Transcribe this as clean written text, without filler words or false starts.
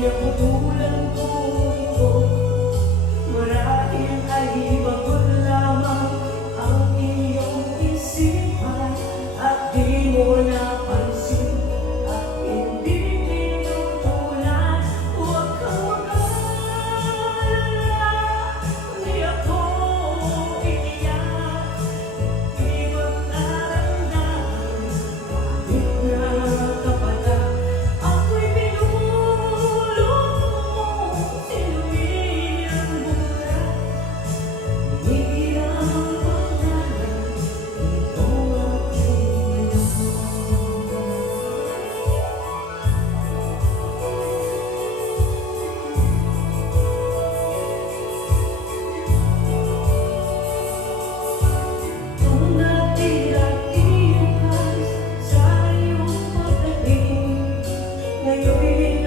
naputulan tuwing ko. Marahil ay bagot lamang ang iyong isipan at di mo napansin at hindi tinutulan. Huwag kang mag-alala, di ako iiyak. Di magdaramdam kahit nakapatag. Ako'y pinulot mo, sinuwi ang bulat. Hindi ang pagdalan, ito aking kung natira-iras sa iyong pagdating, ngayon'y